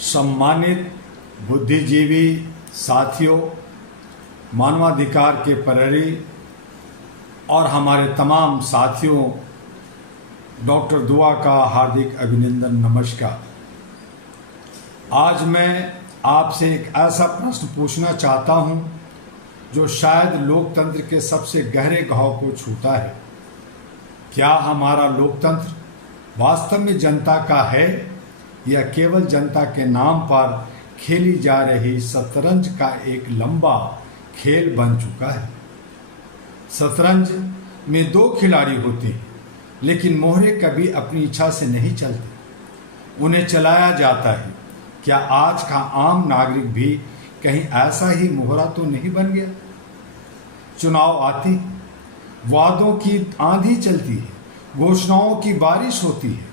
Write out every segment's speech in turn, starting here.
सम्मानित बुद्धिजीवी साथियों, मानवाधिकार के प्रहरी और हमारे तमाम साथियों, डॉक्टर दुआ का हार्दिक अभिनंदन, नमस्कार। आज मैं आपसे एक ऐसा प्रश्न पूछना चाहता हूं जो शायद लोकतंत्र के सबसे गहरे घाव को छूता है। क्या हमारा लोकतंत्र वास्तव में जनता का है या केवल जनता के नाम पर खेली जा रही शतरंज का एक लंबा खेल बन चुका है? शतरंज में दो खिलाड़ी होते हैं, लेकिन मोहरे कभी अपनी इच्छा से नहीं चलते, उन्हें चलाया जाता है। क्या आज का आम नागरिक भी कहीं ऐसा ही मोहरा तो नहीं बन गया? चुनाव आते, वादों की आंधी चलती है, घोषणाओं की बारिश होती है,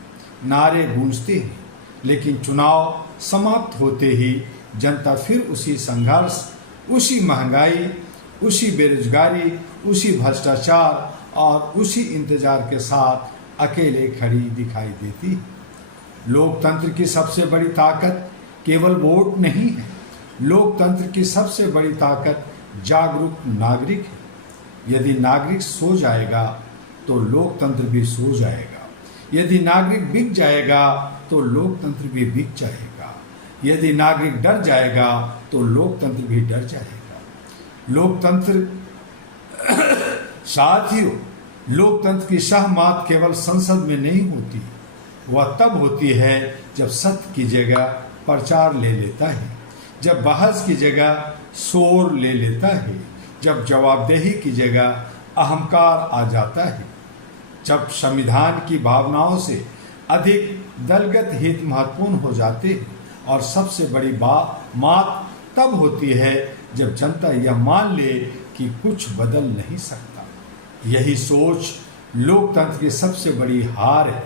नारे गूंजते हैं, लेकिन चुनाव समाप्त होते ही जनता फिर उसी संघर्ष, उसी महंगाई, उसी बेरोजगारी, उसी भ्रष्टाचार और उसी इंतजार के साथ अकेले खड़ी दिखाई देती है। लोकतंत्र की सबसे बड़ी ताकत केवल वोट नहीं है। लोकतंत्र की सबसे बड़ी ताकत जागरूक नागरिक है। यदि नागरिक सो जाएगा तो लोकतंत्र भी सो जाएगा। यदि नागरिक बिक जाएगा तो लोकतंत्र भी बिक जाएगा। यदि नागरिक डर जाएगा तो लोकतंत्र भी डर जाएगा। लोकतंत्र साथियों, लोकतंत्र की सहमत केवल संसद में नहीं होती, वह तब होती है जब सत्य की जगह प्रचार ले लेता है, जब बहस की जगह शोर ले लेता है, जब जवाबदेही की जगह अहंकार आ जाता है, जब संविधान की भावनाओं से अधिक दलगत हित महत्वपूर्ण हो जाते हैं, और सबसे बड़ी बात तब होती है जब जनता यह मान ले कि कुछ बदल नहीं सकता। यही सोच लोकतंत्र की सबसे बड़ी हार है।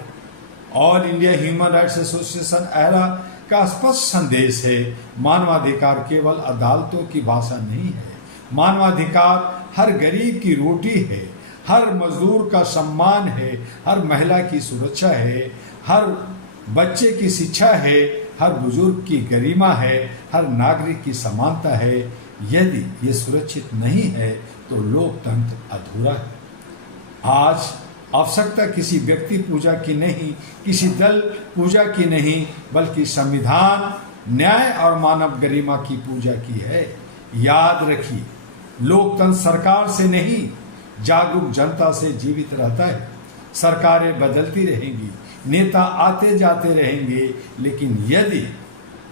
All India human rights association era का स्पष्ट संदेश है, मानवाधिकार केवल अदालतों की भाषा नहीं है। मानवाधिकार हर गरीब की रोटी है, हर मजदूर का सम्मान है, हर महिला की सुरक्षा है, हर बच्चे की शिक्षा है, हर बुजुर्ग की गरिमा है, हर नागरिक की समानता है। यदि ये सुरक्षित नहीं है तो लोकतंत्र अधूरा है। आज आवश्यकता किसी व्यक्ति पूजा की नहीं, किसी दल पूजा की नहीं, बल्कि संविधान, न्याय और मानव गरिमा की पूजा की है। याद रखिए, लोकतंत्र सरकार से नहीं, जागरूक जनता से जीवित रहता है। सरकारें बदलती रहेंगी, नेता आते जाते रहेंगे, लेकिन यदि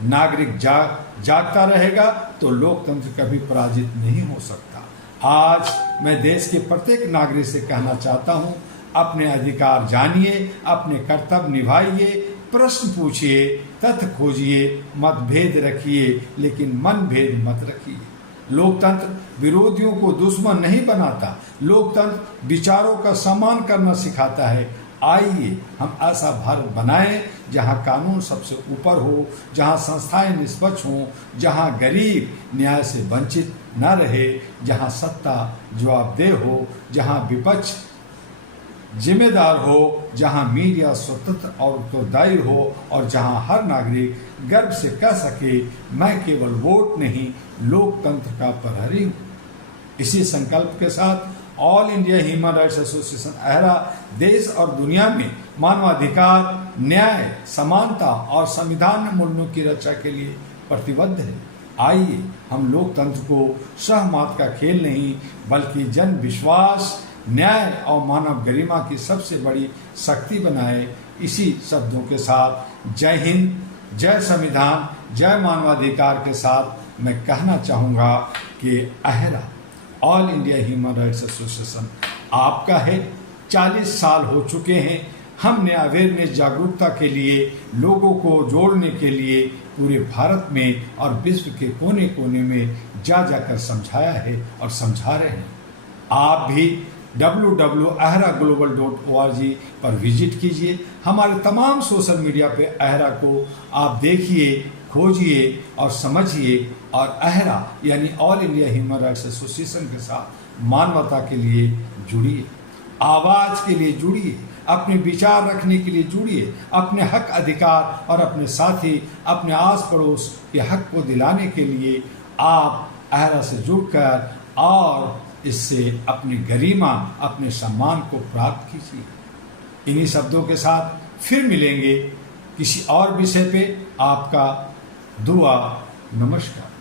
नागरिक जागता रहेगा तो लोकतंत्र कभी पराजित नहीं हो सकता। आज मैं देश के प्रत्येक नागरिक से कहना चाहता हूं, अपने अधिकार जानिए, अपने कर्तव्य निभाइए, प्रश्न पूछिए, तथ्य खोजिए, मतभेद रखिए, लेकिन मनभेद मत रखिए। लोकतंत्र विरोधियों को दुश्मन नहीं बनाता, लोकतंत्र विचारों का सम्मान करना सिखाता है। आइए हम ऐसा भारत बनाएं जहां कानून सबसे ऊपर हो, जहां संस्थाएं निष्पक्ष हों, जहां गरीब न्याय से वंचित न रहे, जहां सत्ता जवाबदेह हो, जहां विपक्ष जिम्मेदार हो, जहां मीडिया स्वतंत्र और उत्तरदायी हो, और जहां हर नागरिक गर्व से कह सके, मैं केवल वोट नहीं, लोकतंत्र का प्रहरी हूं। इसी संकल्प के साथ all India human rights association era देश और दुनिया में मानवाधिकार, न्याय, समानता और संविधान मूल्यों की रक्षा के लिए प्रतिबद्ध है। आइए हम लोकतंत्र को सहमत का खेल नहीं, बल्कि जन विश्वास, न्याय और मानव गरिमा की सबसे बड़ी शक्ति बनाए। इसी शब्दों के साथ जय हिंद, जय संविधान, जय मानवाधिकार के साथ मैं कहना चाहूँगा कि अहरा all India human rights association आपका है। 40 साल हो चुके हैं। हमने अवेयरनेस, जागरूकता के लिए, लोगों को जोड़ने के लिए पूरे भारत में और विश्व के कोने कोने में जा जाकर समझाया है और समझा रहे हैं। आप भी www.ahraglobal.org पर विजिट कीजिए। हमारे तमाम सोशल मीडिया पे अहरा को आप देखिए, खोजिए और समझिए, और अहरा यानी all India human rights association के साथ मानवता के लिए जुड़िए, आवाज के लिए जुड़िए, अपने विचार रखने के लिए जुड़िए। अपने हक अधिकार और अपने साथी, अपने आस पड़ोस के हक को दिलाने के लिए आप अहरा से जुड़कर और इससे अपनी गरिमा, अपने सम्मान को प्राप्त कीजिए। इन्हीं शब्दों के साथ फिर मिलेंगे किसी और विषय पे। आपका दुआ। नमस्कार।